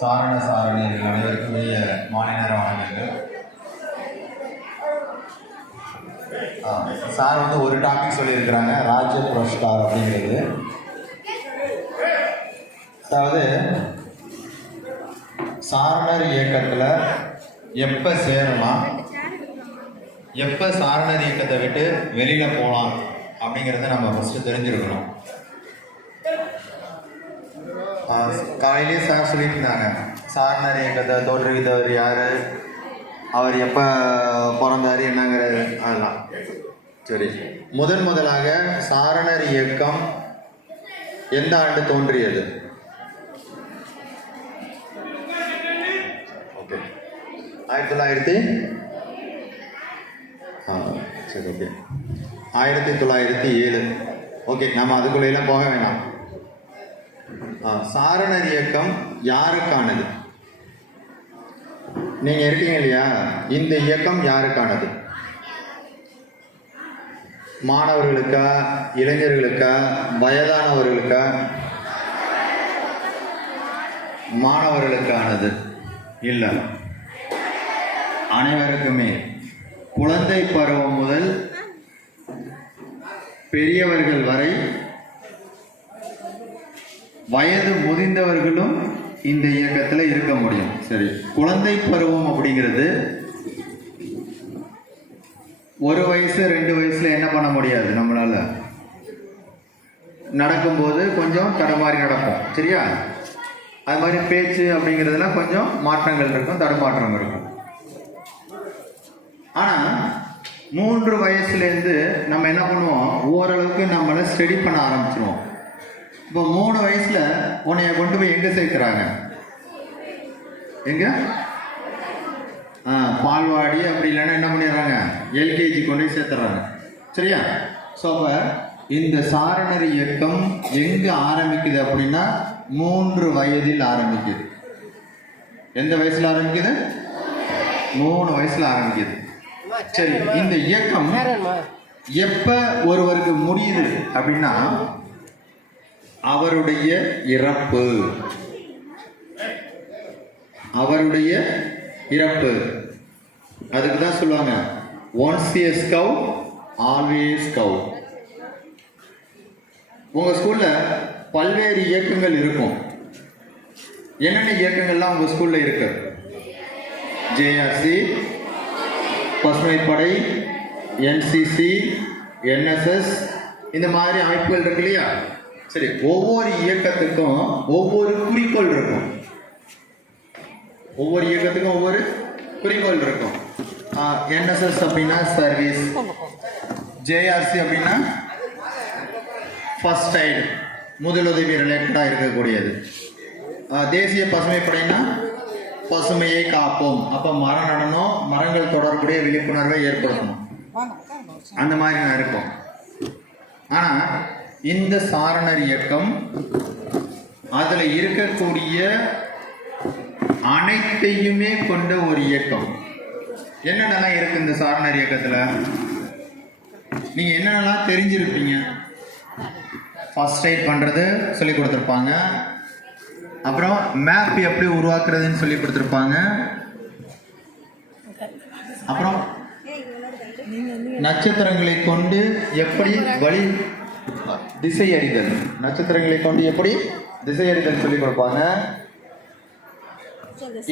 சாரண சாரணியர்கள் அனைவருக்குரிய மாநில நேர வணக்கங்கள். ஆ, சார் வந்து ஒரு டாபிக் சொல்லியிருக்கிறாங்க ராஜ புரஸ்கார் அப்படிங்கிறது. அதாவது சாரணர் இயக்கத்தில் எப்போ சேரலாம் எப்போ சாரணர் இயக்கத்தை விட்டு வெளியில் போகலாம் அப்படிங்கிறத நம்ம ஃபஸ்ட்டு தெரிஞ்சிருக்கணும். ஆ, காலையிலேயே சார் சொல்லியிருந்தாங்க இருந்தாங்க சாரணர் இயக்கத்தை தோற்றுவித்தவர் யார் அவர் எப்போ பிறந்தார் என்னங்கிறது அதெல்லாம் சரி முதன் முதலாக சாரணர் இயக்கம் எந்த ஆண்டு தோன்றியது ஓகே ஆயிரத்தி தொள்ளாயிரத்தி ஆ சரி ஓகே ஆயிரத்தி தொள்ளாயிரத்தி ஏழு ஓகே நம்ம அதுக்குள்ளேலாம் போக வேணாம் சாரணர் இயக்கம் யாருக்கானது? நீங்க இருக்கீங்க இல்லையா? இந்த இயக்கம் யாருக்கானது? மாணவர்களுக்கா இளைஞர்களுக்கா வயதானவர்களுக்கா? மாணவர்களுக்கானது. இல்லை. அனைவருக்குமே. குழந்தை பருவம் முதல் பெரியவர்கள் வரை வயது முதிர்ந்தவர்களும் இந்த இயக்கத்தில் இருக்க முடியும். சரி குழந்தை பருவம் அப்படிங்கிறது ஒரு வயசு ரெண்டு வயசுல என்ன பண்ண முடியாது நம்மளால? நடக்கும்போது கொஞ்சம் தடுமாறி நடப்போம் சரியா? அது மாதிரி பேச்சு அப்படிங்கிறதுலாம் கொஞ்சம் மாற்றங்கள் இருக்கும் தடுமாற்றம் இருக்கும். ஆனால் மூன்று வயசுலேருந்து நம்ம என்ன பண்ணுவோம்? ஓரளவுக்கு நம்மளை ஸ்டடி பண்ண ஆரம்பிச்சிருவோம். இப்போ மூணு வயசுல உன்னைய கொண்டு போய் எங்க சேர்க்கிறாங்க? எங்க? பால்வாடி அப்படி இல்லைன்னா என்ன பண்ணிடுறாங்க? எல்கேஜி கொண்டு போய் சேர்த்துறாங்க சரியா? ஸோ அப்போ இந்த சாரணர் இயக்கம் எங்க ஆரம்பிக்குது அப்படின்னா மூன்று வயதில் ஆரம்பிக்குது. எந்த வயசுல ஆரம்பிக்குது? மூணு வயசுல ஆரம்பிக்குது. சரி இந்த இயக்கம் எப்ப ஒருவருக்கு முடியுது அப்படின்னா அவருடைய இறப்பு. அவருடைய இறப்பு. அதுக்கு தான் சொல்லுவாங்க ஒன்ஸ் a ஸ்கவ் ஆல்வேஸ் கவ் உங்கள் ஸ்கூலில் பல்வேறு இயக்கங்கள் இருக்கும். என்னென்ன இயக்கங்கள்லாம் உங்கள் ஸ்கூலில் இருக்கு? ஜேஆர்சி பசுமைப்படை என்சிசி என்எஸ்எஸ் இந்த மாதிரி அமைப்புகள் இருக்கு இல்லையா? சரி ஒவ்வொரு இயக்கத்துக்கும் ஒவ்வொரு குறிக்கோள் இருக்கும். ஒவ்வொரு இயக்கத்துக்கும் ஒவ்வொரு குறிக்கோள் இருக்கும். என்எஸ்எஸ் அப்படின்னா சர்வீஸ் ஜேஆர்சி அப்படின்னா ஃபர்ஸ்ட் எய்டு முதலுதவி ரிலேட்டடாக இருக்கக்கூடியது. தேசிய பசுமை படைனா பசுமையை காப்போம். அப்போ மரம் நடணும் மரங்கள் தொடர்புடைய விழிப்புணர்வை ஏற்படுத்தணும். அந்த மாதிரி நான் இருக்கும். ஆனால் இந்த சாரணர் இயக்கம் அதில் இருக்கக்கூடிய அனைத்தையுமே கொண்ட ஒரு இயக்கம். என்னென்னலாம் இருக்கு இந்த சாரணர் இயக்கத்தில்? நீங்கள் என்னென்னலாம் தெரிஞ்சிருப்பீங்க? ஃபர்ஸ்ட் எய்ட் பண்ணுறது சொல்லி கொடுத்துருப்பாங்க. அப்புறம் மேப் எப்படி உருவாக்குறதுன்னு சொல்லி கொடுத்துருப்பாங்க. அப்புறம் நட்சத்திரங்களை கொண்டு எப்படி வழி திசை அறிதல் நட்சத்திரங்களை கொண்டு எப்படி? திசை அறிதல் சொல்லி கொடுப்பாங்க.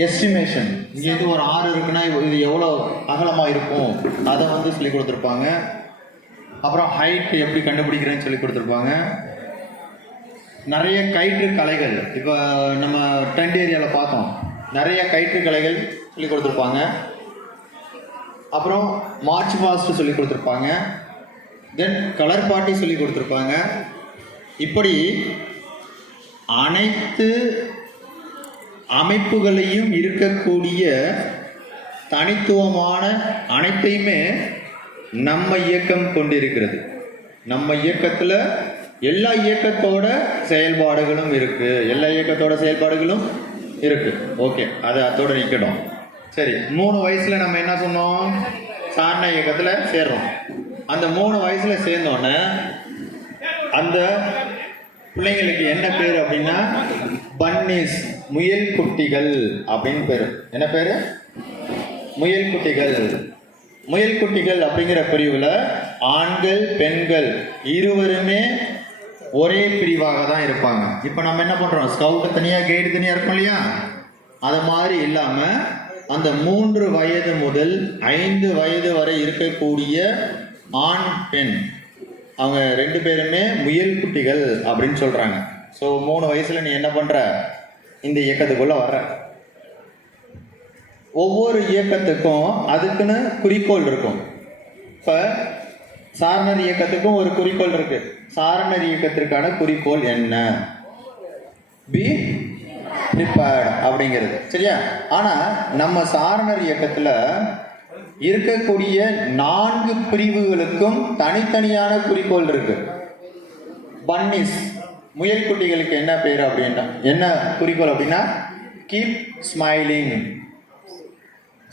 எஸ்டிமேஷன் இங்கே இது ஒரு ஆறு இருக்குன்னா இது இது எவ்வளோ அகலமாக இருக்கும்? அதை வந்து சொல்லி கொடுத்துருப்பாங்க. அப்புறம் ஹைட் எப்படி கண்டுபிடிக்கிறேன்னு சொல்லி கொடுத்துருப்பாங்க. நிறைய கயிற்று கலைகள் இப்போ நம்ம டென்ட் ஏரியாவில் பார்த்தோம். நிறைய கயிற்று கலைகள் சொல்லி கொடுத்துருப்பாங்க. அப்புறம் மார்ச் பாஸ்ட் சொல்லி கொடுத்துருப்பாங்க. தென் கலர் பாட்டி சொல்லி கொடுத்துருப்பாங்க. இப்படி அனைத்து அமைப்புகளையும் இருக்கக்கூடிய தனித்துவமான அனைத்தையுமே நம்ம இயக்கம் கொண்டிருக்கிறது. நம்ம இயக்கத்தில் எல்லா இயக்கத்தோட செயல்பாடுகளும் இருக்குது எல்லா இயக்கத்தோட செயல்பாடுகளும் இருக்குது ஓகே அது அதோட நிற்கணும் சரி மூணு வயசில் நம்ம என்ன சொன்னோம்? சாரண இயக்கத்தில் சேர்றோம். அந்த மூணு வயசுல சேர்ந்தோடனே அந்த பிள்ளைங்களுக்கு என்ன பேர் அப்படின்னா? பன்னிஸ் முயல் குட்டிகள் அப்படின்னு பேர். என்ன பேர்? முயல் குட்டிகள். முயல் குட்டிகள் அப்படிங்கிற பிரிவில் ஆண்கள் பெண்கள் இருவருமே ஒரே பிரிவாக தான் இருப்பாங்க. இப்போ நம்ம என்ன பண்ணுறோம் ஸ்கவுட்டு தனியாக கைடு தனியாக இருக்கும் இல்லையா? அது மாதிரி இல்லாமல் அந்த மூன்று வயது முதல் ஐந்து வயது வரை இருக்கக்கூடிய ஆண் பெண். அவங்க ரெண்டு பேருமே முயல் குட்டிகள் அப்படின்னு சொல்கிறாங்க ஸோ மூணு வயசில் நீ என்ன பண்ணுற இந்த இயக்கத்துக்குள்ளே வர்ற. ஒவ்வொரு இயக்கத்துக்கும் அதுக்குன்னு குறிக்கோள் இருக்கும். இப்போ சாரணர் இயக்கத்துக்கும் ஒரு குறிக்கோள் இருக்கு. சாரணர் இயக்கத்திற்கான குறிக்கோள் என்ன? பி ப்ரிப்பேர்ட் அப்படிங்கிறது. சரியா? ஆனால் நம்ம சாரணர் இயக்கத்தில் இருக்கக்கூடிய நான்கு பிரிவுகளுக்கும் தனித்தனியான குறிக்கோள் இருக்கு. பன்னிஸ் முயல் குட்டிகளுக்கு என்ன பேர் அப்படின்னா என்ன குறிக்கோள் அப்படின்னா கீப் ஸ்மைலிங்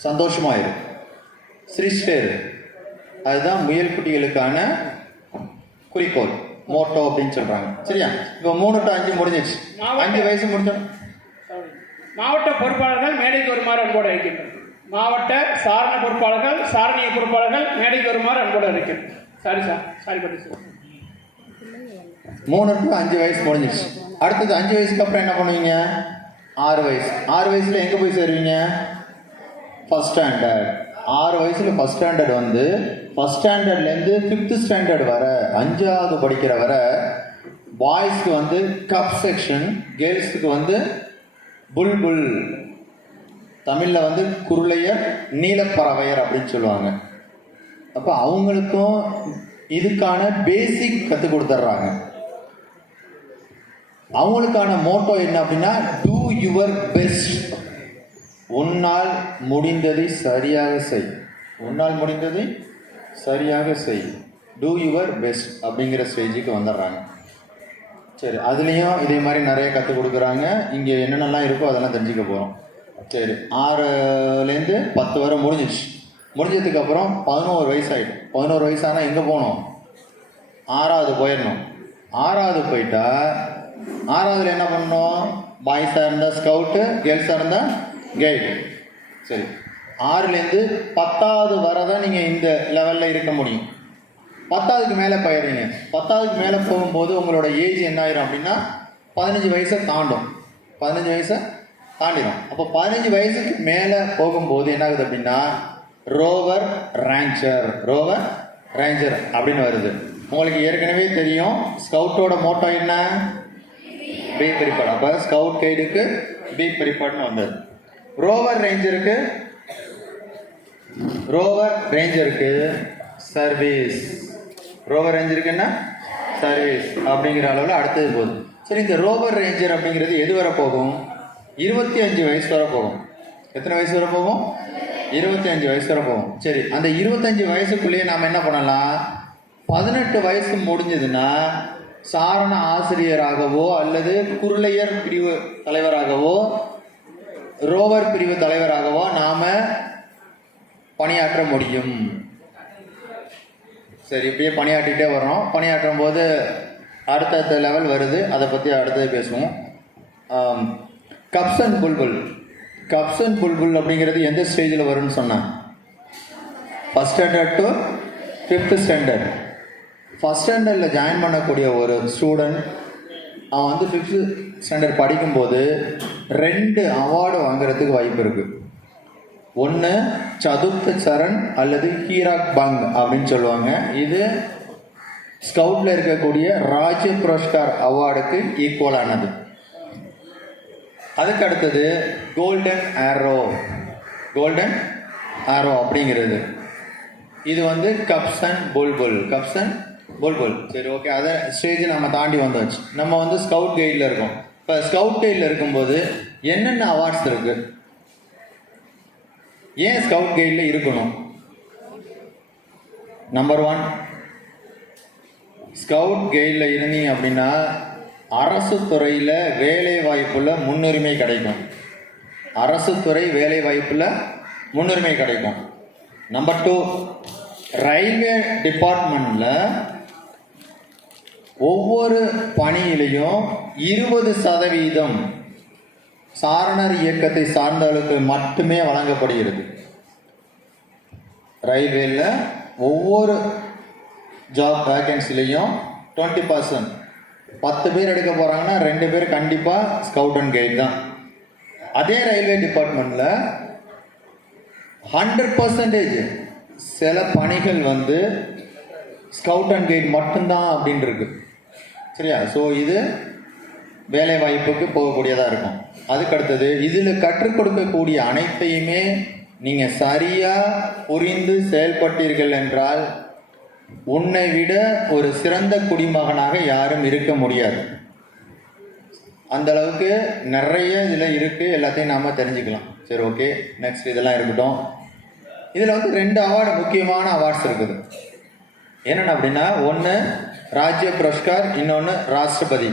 சந்தோஷமா இரு. சிரிச்சிட்டே இரு. அதுதான் முயல் குட்டிகளுக்கான குறிக்கோள். மோட்டோ அப்படின்னு சொல்றாங்க. சரியா? இப்போ மூணு டு அஞ்சு முடிஞ்சிச்சு அஞ்சு வயசு முடிஞ்சோம். மாவட்ட பொறுப்பாளர்கள் மேடைக்கு வருமாறு அன்போடு இருக்கின்றனர் மாவட்ட சாரண பொறுப்பாளர்கள் சாரணிய பொறுப்பாளர்கள் மேடைக்கு வருமாறு அன்போடு இருக்கேன் சாரி சார் சாரி பட்டி சார் மூணு டு அஞ்சு வயசு முடிஞ்சிச்சு அடுத்தது அஞ்சு வயசுக்கு அப்புறம் என்ன பண்ணுவீங்க? ஆறு வயசு. ஆறு வயசுல எங்க போய் சேருவீங்க? ஃபஸ்ட் ஸ்டாண்டர்ட் ஆறு வயசுல ஃபஸ்ட் ஸ்டாண்டர்ட் வந்து ஃபர்ஸ்ட் ஸ்டாண்டர்ட்லேருந்து ஃபிஃப்த் ஸ்டாண்டர்ட் வர அஞ்சாவது படிக்கிற வர பாய்ஸ்க்கு வந்து கப் செக்ஷன் கேர்ள்ஸுக்கு வந்து புல்புல் தமிழில் வந்து குருளையர் நீலப்பறவையர் அப்படின்னு சொல்லுவாங்க. அப்போ அவங்களுக்கும் இதுக்கான பேசிக் கற்றுக் கொடுத்துட்றாங்க அவங்களுக்கான மோட்டோ என்ன அப்படின்னா டூ யுவர் பெஸ்ட் உன்னால் முடிந்ததை சரியாக செய். உன்னால் முடிந்ததை சரியாக செய். டூ யுவர் பெஸ்ட் அப்படிங்கிற ஸ்டேஜுக்கு வந்துடுறாங்க சரி அதுலேயும் இதே மாதிரி நிறைய கற்றுக் கொடுக்குறாங்க. இங்கே என்னென்னலாம் இருக்கோ அதெல்லாம் தெரிஞ்சுக்க போகிறோம் சரி. ஆறுலேருந்து பத்து வரை முடிஞ்சிச்சு முடிஞ்சதுக்கு அப்புறம் பதினோரு வயசு ஆகிடும் பதினோரு வயசானால் எங்கே போகணும் ஆறாவது போயிடணும். ஆறாவது போயிட்டா ஆறாவதுல என்ன பண்ணணும்? பாய்ஸாக இருந்தால் ஸ்கவுட்டு கேர்ள்ஸாக இருந்தால் கைடு சரி. ஆறுலேருந்து பத்தாவது வரை தான் நீங்கள் இந்த லெவலில் இருக்க முடியும். பத்தாவதுக்கு மேலே போயிடுறீங்க. பத்தாவதுக்கு மேலே போகும்போது உங்களோட ஏஜ் என்ன ஆயிரும் அப்படின்னா பதினஞ்சு வயசை தாண்டும். பதினஞ்சு வயசை தாண்டிடும் அப்போ பதினஞ்சு வயசுக்கு மேலே போகும்போது என்ன ஆகுது அப்படின்னா ரோவர் ரேஞ்சர் ரோவர் ரேஞ்சர் அப்படின்னு வருது. உங்களுக்கு ஏற்கனவே தெரியும் ஸ்கவுட்டோட மோட்டோ என்ன? பி பிரிப்பாட் அப்போ ஸ்கவுட் கைடுக்கு பி பிரிப்பாட்னு வந்தது. ரோவர் ரேஞ்சருக்கு? ரோவர் ரேஞ்சருக்கு சர்வீஸ். ரோவர் ரேஞ்சருக்கு என்ன? சர்வீஸ். அப்படிங்கிற அளவில் அடுத்தது போகுது. சரி இந்த ரோவர் ரேஞ்சர் அப்படிங்கிறது எது வரை போகும் இருபத்தி அஞ்சு வயசு வரை போகும். எத்தனை வயசு வரை போகும்? இருபத்தி அஞ்சு வயசு வரை போகும். சரி அந்த இருபத்தஞ்சு வயசுக்குள்ளேயே நாம் என்ன பண்ணலாம்? பதினெட்டு வயசு முடிஞ்சதுன்னா சாரண ஆசிரியராகவோ அல்லது குருளையர் பிரிவு தலைவராகவோ ரோவர் பிரிவு தலைவராகவோ நாம் பணியாற்ற முடியும். சரி இப்படியே பணியாற்றிட்டே வர்றோம். பணியாற்றும் போது அடுத்தடுத்த லெவல் வருது. அதை பற்றி அடுத்தது பேசுவோம். Cubs and Bulbul cubs and Bulbul அப்படிங்கிறது எந்த ஸ்டேஜில் வரும்னு சொன்னான் first standard to fifth standard first ஸ்டாண்டர்டில் ஜாயின் பண்ணக்கூடிய ஒரு ஸ்டூடெண்ட் அவன் வந்து ஃபிஃப்த்து ஸ்டாண்டர்ட் படிக்கும்போது ரெண்டு அவார்டு வாங்குறதுக்கு வாய்ப்பு இருக்குது ஒன்று சதுர்த்த சரண் அல்லது ஹீராக் பங் அப்படின்னு சொல்லுவாங்க. இது ஸ்கவுட்டில் இருக்கக்கூடிய ராஜ புரஸ்கார் அவார்டுக்கு ஈக்குவலானது அதுக்கு அடுத்தது கோல்டன் ஆரோ கோல்டன் ஆரோ அப்படிங்கிறது. இது வந்து cubs and Bulbul cubs and Bulbul சரி ஓகே அதை ஸ்டேஜ் நம்ம தாண்டி வந்தாச்சு. நம்ம வந்து ஸ்கவுட் கைடில் இருக்கோம். இப்போ ஸ்கவுட் கைடில் இருக்கும்போது என்னென்ன அவார்ட்ஸ் இருக்குது ஏன் ஸ்கவுட் கைடில் இருக்கணும்? நம்பர் ஒன் ஸ்கவுட் கைடில் இருந்தீங்க அப்படின்னா அரசு துறையில் வேலை வாய்ப்பில் முன்னுரிமை கிடைக்கும். அரசு துறை வேலை வாய்ப்பில் முன்னுரிமை கிடைக்கும். நம்பர் டூ ரயில்வே டிபார்ட்மெண்ட்டில் ஒவ்வொரு பணியிலையும் இருபது சதவீதம் சாரணர் இயக்கத்தை சார்ந்தவர்களுக்கு மட்டுமே வழங்கப்படுகிறது. ரயில்வேல ஒவ்வொரு ஜாப் வேகன்சிலையும் டுவெண்ட்டி பர்சன்ட் பத்து பேர் எடுக்க போகிறாங்கன்னா ரெண்டு பேர் கண்டிப்பாக ஸ்கவுட் அண்ட் கைட் தான். அதே ரயில்வே டிபார்ட்மெண்ட்டில் ஹண்ட்ரட் பர்சன்டேஜ் சில பணிகள் வந்து ஸ்கவுட் அண்ட் கைட் மட்டும்தான் அப்படின்னு இருக்கு. சரியா? ஸோ இது வேலை வாய்ப்புக்கு போகக்கூடியதாக இருக்கும். அதுக்கு அடுத்தது இதில் கற்றுக் கொடுக்கக்கூடிய அனைத்தையுமே நீங்கள் சரியாக புரிந்து செயல்பட்டீர்கள் என்றால் உன்னை விட ஒரு சிறந்த குடிமகனாக யாரும் இருக்க முடியாது. அந்த அளவுக்கு நிறைய இதில் இருக்குது எல்லாத்தையும் நாம் தெரிஞ்சுக்கலாம். சரி ஓகே நெக்ஸ்ட் இதெல்லாம் இருக்கட்டும். இதில் வந்து ரெண்டு அவார்டு முக்கியமான அவார்ட்ஸ் இருக்குது. என்னென்ன அப்படின்னா ஒன்று ராஜ்ய புரஸ்கார் இன்னொன்று ராஷ்டிரபதி.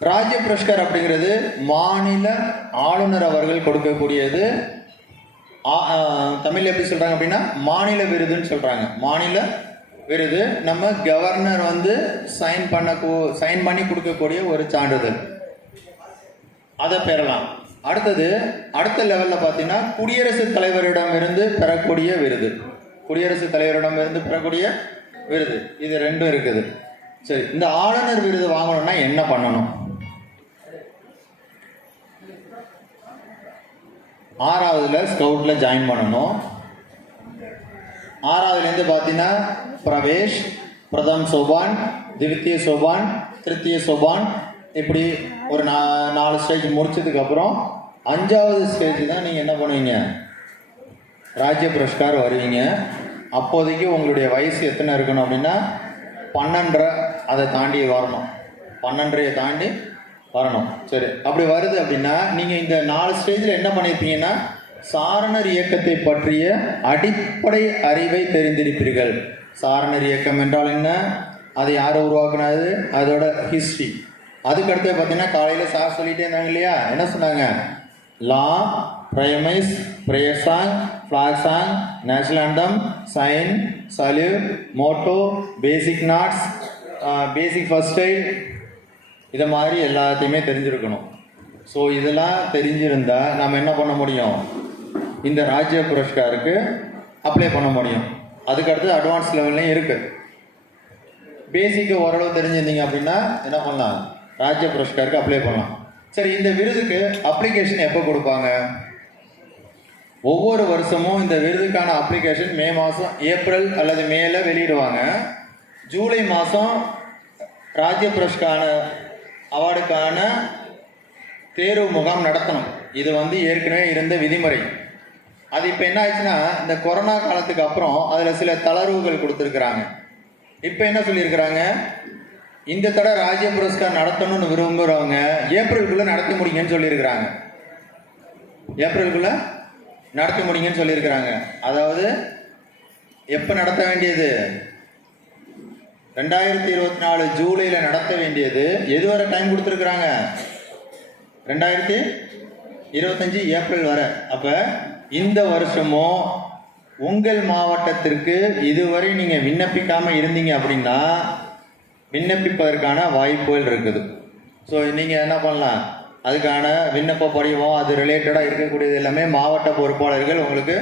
ராஜ்ய புரஸ்கார் அப்படிங்கிறது மாநில ஆளுநர் அவர்கள் கொடுக்கக்கூடியது ஆ- எப்படி சொல்கிறாங்க அப்படின்னா மாநில விருதுன்னு சொல்கிறாங்க மாநில விருது. நம்ம கவர்னர் வந்து சைன் பண்ண சைன் பண்ணி கொடுக்கக்கூடிய ஒரு சான்றிதழ் அதை. பெறலாம். அடுத்தது அடுத்த லெவலில் பார்த்தீங்கன்னா குடியரசுத் தலைவரிடமிருந்து பெறக்கூடிய விருது. குடியரசுத் தலைவரிடமிருந்து பெறக்கூடிய விருது. இது ரெண்டும் இருக்குது. சரி இந்த ஆளுநர் விருது வாங்கணும்னா என்ன பண்ணணும்? ஆறாவதுல ஸ்கவுட்ல ஜாயின் பண்ணணும். ஆறாவதுலேருந்து பார்த்தீங்கன்னா பிரவேஷ் பிரதம் சோபான் திவித்திய சோபான் திருத்திய சோபான் இப்படி ஒரு நா நாலு ஸ்டேஜ் முடிச்சதுக்கப்புறம் அஞ்சாவது ஸ்டேஜ் தான் நீங்கள் என்ன பண்ணுவீங்க? ராஜ்ய புரஸ்கார் வருவீங்க. அப்போதைக்கு உங்களுடைய வயசு எத்தனை இருக்கணும் அப்படின்னா பன்னெண்டரை அதை தாண்டி வரணும். பன்னெண்டரையை தாண்டி வரணும். சரி அப்படி வருது அப்படின்னா நீங்கள் இந்த நாலு ஸ்டேஜில் என்ன பண்ணியிருப்பீங்கன்னா சாரணர் இயக்கத்தை பற்றிய அடிப்படை அறிவை தெரிந்திருப்பீர்கள். சாரணர் இயக்கம் என்றால் என்ன? அதை யார் உருவாக்குனது? அதோட ஹிஸ்ட்ரி அதுக்கடுத்து பார்த்தீங்கன்னா காலையில் சார் சொல்லிகிட்டே இருந்தாங்க இல்லையா? என்ன சொன்னாங்க? Law promise prayer song flag song national anthem sign salute motto basic knots basic first aid இதை மாதிரி எல்லாத்தையுமே தெரிஞ்சிருக்கணும். ஸோ இதெல்லாம் தெரிஞ்சிருந்தால் நம்ம என்ன பண்ண முடியும்? இந்த ராஜ்ய புரஸ்காருக்கு அப்ளை பண்ண முடியும். அதுக்கடுத்து அட்வான்ஸ் லெவல்லையும் இருக்குது பேசிக்கு ஓரளவு தெரிஞ்சிருந்தீங்க அப்படின்னா என்ன பண்ணலாம்? ராஜ்ய புரஸ்காருக்கு அப்ளை பண்ணலாம். சரி இந்த விருதுக்கு அப்ளிகேஷன் எப்போ கொடுப்பாங்க? ஒவ்வொரு வருஷமும் இந்த விருதுக்கான அப்ளிகேஷன் மே மாதம் ஏப்ரல் அல்லது மேல வெளியிடுவாங்க. ஜூலை மாதம் ராஜ்ய புரஸ்கான அவார்டுக்கான தேர்வு முகாம் நடத்தணும். இது வந்து ஏற்கனவே இருந்த விதிமுறை. அது இப்போ என்ன ஆச்சுன்னா இந்த கொரோனா காலத்துக்கு அப்புறம் அதில் சில தளர்வுகள் கொடுத்துருக்குறாங்க. இப்போ என்ன சொல்லியிருக்கிறாங்க? இந்த தடவை ராஜ்ய புரஸ்கார் நடத்தணும்னு விரும்புகிறவங்க ஏப்ரலுக்குள்ளே நடத்தி முடிங்கன்னு சொல்லியிருக்கிறாங்க. ஏப்ரலுக்குள்ளே நடத்தி முடிங்கன்னு சொல்லியிருக்கிறாங்க. அதாவது எப்போ நடத்த வேண்டியது? ரெண்டாயிரத்தி இருபத்தி நாலு ஜூலையில் நடத்த வேண்டியது எது வரை டைம் கொடுத்துருக்குறாங்க? ரெண்டாயிரத்தி இருபத்தஞ்சி ஏப்ரல் வரை. அப்போ இந்த வருஷமும் உங்கள் மாவட்டத்திற்கு இதுவரை நீங்கள் விண்ணப்பிக்காமல் இருந்தீங்க அப்படின்னா விண்ணப்பிப்பதற்கான வாய்ப்புகள் இருக்குது. ஸோ நீங்கள் என்ன பண்ணலாம்? அதுக்கான விண்ணப்ப படிவம் அது ரிலேட்டடாக இருக்கக்கூடியது எல்லாமே மாவட்ட பொறுப்பாளர்கள் உங்களுக்கு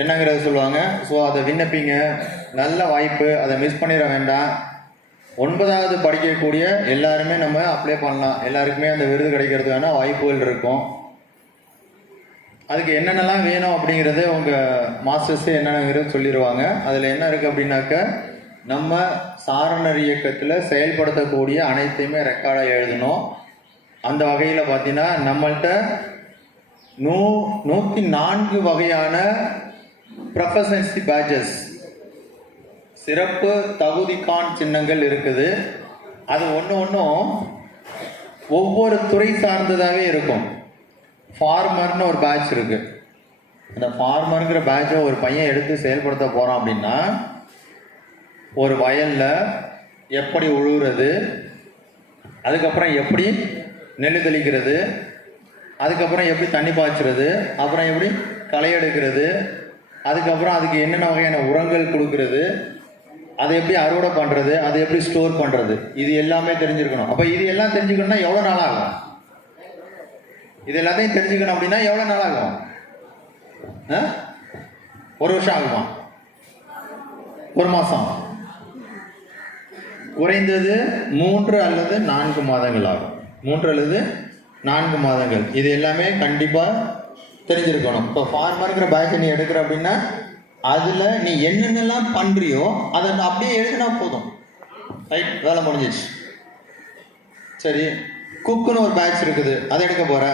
என்னங்கிறத சொல்லுவாங்க. ஸோ அதை விண்ணப்பிங்க. நல்ல வாய்ப்பு. அதை மிஸ் பண்ணிட வேண்டாம். ஒன்பதாவது படிக்கக்கூடிய எல்லாருமே நம்ம அப்ளை பண்ணலாம். எல்லாருக்குமே அந்த விருது கிடைக்கிறதுக்கான வாய்ப்புகள் இருக்கும். அதுக்கு என்னென்னலாம் வேணும் அப்படிங்கிறது உங்கள் மாஸ்டர்ஸு என்னென்னங்கிறது சொல்லிடுவாங்க அதில் என்ன இருக்குது அப்படின்னாக்க நம்ம சாரணர் இயக்கத்தில் செயல்படுத்தக்கூடிய அனைத்தையுமே ரெக்கார்டாக எழுதணும். அந்த வகையில் பார்த்தீங்கன்னா நம்மள்கிட்ட நூ நூற்றி நான்கு வகையான ப்ரொஃபஷன்சி பேட்சஸ் சிறப்பு தகுதிக்கான் சின்னங்கள் இருக்குது. அது ஒன்று ஒன்றும் ஒவ்வொரு துறை சார்ந்ததாகவே இருக்கும். ஃபார்மர்னு ஒரு பேட்ச் இருக்கு. அந்த ஃபார்மருங்கிற பேட்சை ஒரு பையன் எடுத்து செயல்படுத்த போகிறான் அப்படின்னா ஒரு வயலில் எப்படி உழுவுறது அதுக்கப்புறம் எப்படி நெல் தெளிக்கிறது அதுக்கப்புறம் எப்படி தண்ணி பாய்ச்சுறது அப்புறம் எப்படி களை எடுக்கிறது அதுக்கப்புறம் அதுக்கு என்னென்ன வகையான உரங்கள் கொடுக்கறது அதை எப்படி அறுவடை பண்ணுறது அதை எப்படி ஸ்டோர் பண்ணுறது இது எல்லாமே தெரிஞ்சுருக்கணும். அப்போ இது எல்லாம் தெரிஞ்சுக்கணும்னா எவ்வளோ நாள் ஆகும்? இது எல்லாத்தையும் தெரிஞ்சுக்கணும் அப்படின்னா எவ்வளோ நாள் ஆகும்? ஆ? ஒரு வருஷம் ஆகுமா? ஒரு மாதம் குறைந்தது மூன்று அல்லது நான்கு மாதங்கள் ஆகும். மூன்று அல்லது நான்கு மாதங்கள். இது எல்லாமே கண்டிப்பாக தெரிஞ்சிருக்கணும். இப்போ ஃபார்மருங்கிற பேட்ச் நீ எடுக்கிற அப்படின்னா அதில் நீ என்னென்னலாம் பண்ணுறியோ அதை அப்படியே எழுதினா போதும். ரைட் வேலை முடிஞ்சிச்சு சரி. குக்குன்னு ஒரு பேட்ச் இருக்குது. அதை எடுக்க போகிற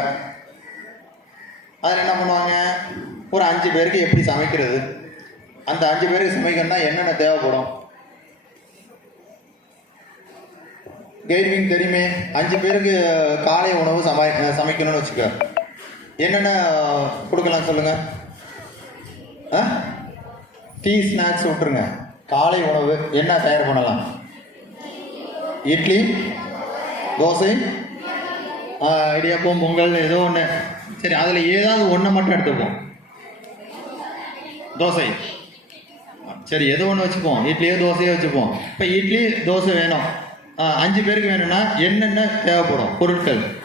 அதில் என்ன பண்ணுவாங்க? ஒரு அஞ்சு பேருக்கு எப்படி சமைக்கிறது? அந்த அஞ்சு பேருக்கு சமைக்கணும்னா என்னென்ன தேவைப்படும்? கைட்விங் தெரியுமே? அஞ்சு பேருக்கு காலை உணவு சமை சமைக்கணும்னு வச்சுக்க. என்னென்ன கொடுக்கலாம் சொல்லுங்க? ஆ? டீ ஸ்நாக்ஸ் விட்டுருங்க. காலை உணவு என்ன தயார் பண்ணலாம்? இட்லி தோசை இடியாப்பம் பொங்கல் ஏதோ ஒன்று சரி அதில் ஏதாவது ஒன்றை மட்டும் எடுத்துப்போம். தோசை. சரி ஏதோ ஒன்று வச்சுப்போம் இட்லியோ தோசையோ வச்சுப்போம் இப்போ இட்லி தோசை வேணும். ஆ, அஞ்சு பேருக்கு வேணும்னா என்னென்ன தேவைப்படும்? பொருட்கள்.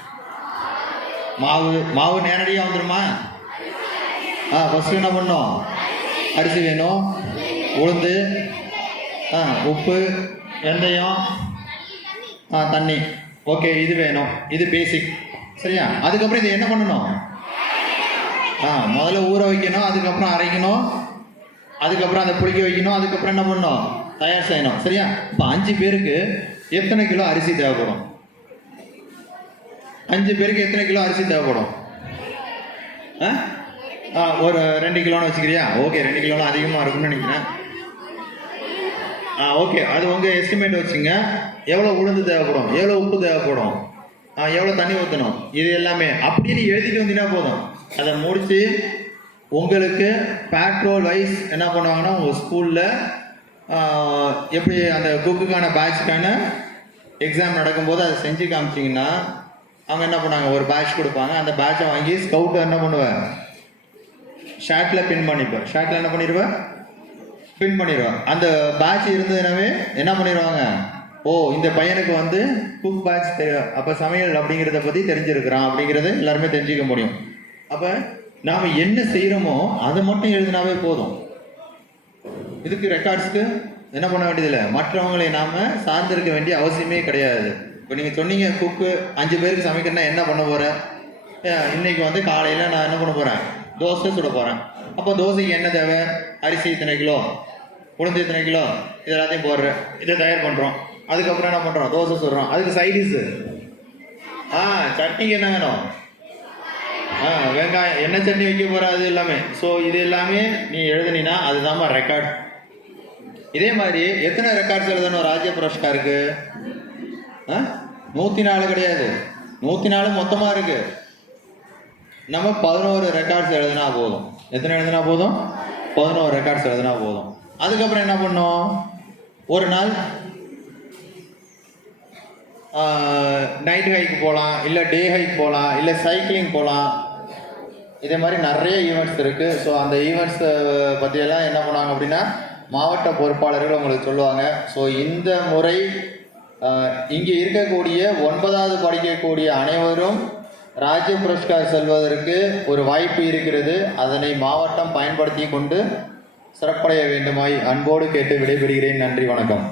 மாவு மாவு நேரடியாக வந்துடுமா ஆ ஃபஸ்ட்டு என்ன பண்ணோம்? அரிசி வேணும். உளுந்து ஆ உப்பு வெந்தயம் ஆ தண்ணி. ஓகே இது வேணும். இது பேசிக் சரியா? அதுக்கப்புறம் இது என்ன பண்ணணும்? ஆ முதல்ல ஊற வைக்கணும் அதுக்கப்புறம் அரைக்கணும். அதுக்கப்புறம் அதை புளிக்க வைக்கணும். அதுக்கப்புறம் என்ன பண்ணணும்? தயார் செய்யணும். சரியா? இப்போ அஞ்சு பேருக்கு எத்தனை கிலோ அரிசி தேவைப்படும்? அஞ்சு பேருக்கு எத்தனை கிலோ அரிசி தேவைப்படும்? ஆ? ஆ ஒரு ரெண்டு கிலோன்னு வச்சுக்கிறியா? ஓகே ரெண்டு கிலோலாம் அதிகமாக இருக்கும்னு நினைக்கிறேன். ஆ ஓகே. அது உங்கள் எஸ்டிமேட் வச்சுங்க. எவ்வளோ உளுந்து தேவைப்படும்? எவ்வளோ உப்பு தேவைப்படும்? ஆ எவ்வளோ தண்ணி ஊற்றணும் இது எல்லாமே அப்படின்னு எழுதிட்டு வந்தீங்கன்னா போதும். அதை முடித்து உங்களுக்கு பேட்ரோல் வைஸ் என்ன பண்ணுவாங்கன்னா உங்கள் ஸ்கூலில் எப்படி அந்த குக்குக்கான பேட்ச்க்கான எக்ஸாம் நடக்கும்போது அதை செஞ்சு காமிச்சிங்கன்னா அவங்க என்ன பண்ணாங்க ஒரு பேட்ச் கொடுப்பாங்க. அந்த பேட்சை வாங்கி ஸ்கவுட்டை என்ன பண்ணுவேன் ஷர்ட்டில் பின் பண்ணிப்பேன். ஷர்ட்டில் என்ன பண்ணிடுவேன்? பின் பண்ணிடுவேன். அந்த பேட்ச் இருந்ததுனாவே என்ன பண்ணிடுவாங்க? ஓ இந்த பையனுக்கு வந்து குக் பேட்ச் தெரியும் அப்போ சமையல் அப்படிங்கிறத பற்றி தெரிஞ்சிருக்கிறான் அப்படிங்கிறத எல்லாருமே தெரிஞ்சுக்க முடியும். அப்போ நாம் என்ன செய்கிறோமோ அதை மட்டும் எழுதினாவே போதும். இதுக்கு ரெக்கார்ட்ஸ்க்கு என்ன பண்ண வேண்டியதில்லை. மற்றவங்களை நாம் சார்ந்திருக்க வேண்டிய அவசியமே கிடையாது. இப்போ நீங்கள் சொன்னீங்க குக்கு அஞ்சு பேருக்கு சமைக்கணும்னா என்ன பண்ண போகிறேன் இன்னைக்கு வந்து காலையில் நான் என்ன பண்ண போகிறேன் தோசை சுட போகிறேன் அப்போ தோசைக்கு என்ன தேவை? அரிசி இத்தனை கிலோ உளுந்து இத்தனை கிலோ இது எல்லாத்தையும் போடுறேன் இதை தயார் பண்ணுறோம் அதுக்கப்புறம் என்ன பண்ணுறோம் தோசை சுடுறோம். அதுக்கு சைடிஷு ஆ சட்னிக்கு என்ன வேணும்? ஆ வெங்காயம். என்ன சட்னி வைக்க போகிற அது எல்லாமே. ஸோ இது எல்லாமே நீ எழுதுனீன்னா அதுதாம்மா ரெக்கார்ட் இதே மாதிரி எத்தனை ரெக்கார்ட்ஸ் எழுதணும்? ராஜ்ய புரஸ்காருக்கு. நூற்றி நாலு கிடையாது. நூற்றி நாலு மொத்தமாக இருக்குது நம்ம பதினோரு ரெக்கார்ட்ஸ் எழுதுனா போதும். எத்தனை எழுதுனா போதும்? பதினோரு ரெக்கார்ட்ஸ் எழுதுனா போதும். அதுக்கப்புறம் என்ன பண்ணோம்? ஒரு நாள் நைட் ஹைக் போகலாம் இல்லை டே ஹைக் போகலாம் இல்லை சைக்கிளிங் போகலாம் இதே மாதிரி நிறைய ஈவெண்ட்ஸ் இருக்குது ஸோ அந்த ஈவெண்ட்ஸ் பற்றியெல்லாம் என்ன பண்ணுவாங்க அப்படின்னா மாவட்ட பொறுப்பாளர்கள் உங்களுக்கு சொல்லுவாங்க. ஸோ இந்த முறை இங்கே இருக்கக்கூடிய ஒன்பதாவது படிக்கக்கூடிய அனைவரும் ராஜ்ய புரஸ்கார் செல்வதற்கு ஒரு வாய்ப்பு இருக்கிறது. அதனை மாவட்டம் பயன்படுத்தி கொண்டு சிறப்படைய வேண்டுமாய் அன்போடு கேட்டு விடைபெறுகிறேன். நன்றி வணக்கம்.